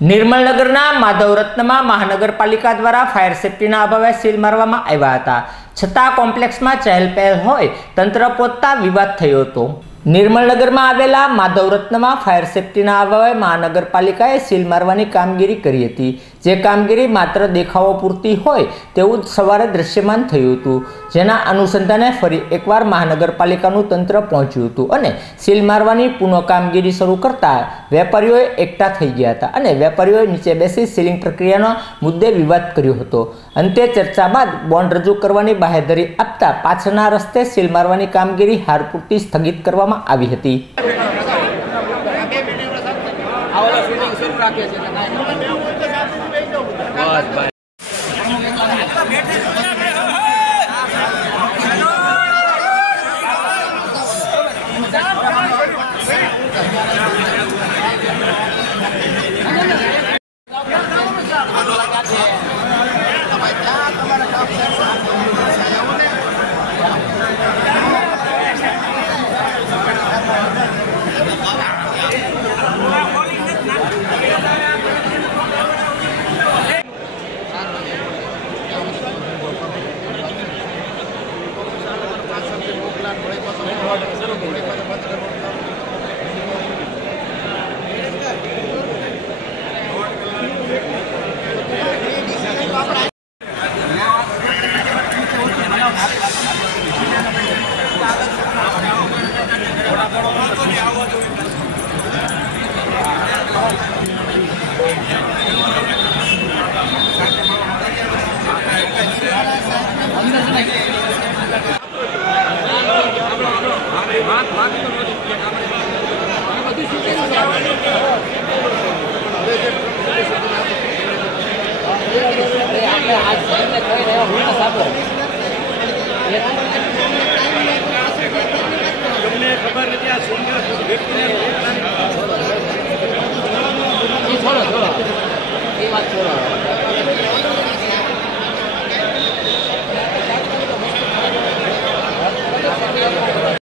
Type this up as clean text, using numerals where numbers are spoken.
निर्मलनगरना माधवरत्नमा महानगरपालिका द्वारा फायर सेफ्टीना अभावे सील मारवामां आव्या हता, छतां कोम्प्लेक्समां चहलपहल होय तंत्र पહોંચતા विवाद थयो हतो। निर्मलनगरमां आवेला माधवरत्नमा फायर सेफ्टीना अभावे महानगरपालिकाए सील मारवानी कामगीरी करी हती, जे कामगीरी मात्र देखावो पूरती होय तेवुं सवारे दृश्यमान थयुं हतुं, जेना अनुसंधाने फरी एकवार महानगरपालिकानुं तंत्र पहोंच्युं हतुं अने सील मारवानी पुनः कामगीरी शरू करता वेपारीओए एकठा थई गया हता अने वेपारीओए नीचे बेसी सीलिंग प्रक्रियाना मुद्दे विवाद कर्यो हतो। अंते चर्चा बाद बोन्ड रजू करवानी बाहेधरी आपता पाछळना रस्ते सील मारवानी कामगीरी हार पूरती स्थगित करवामां આવી હતી। खबर नहीं।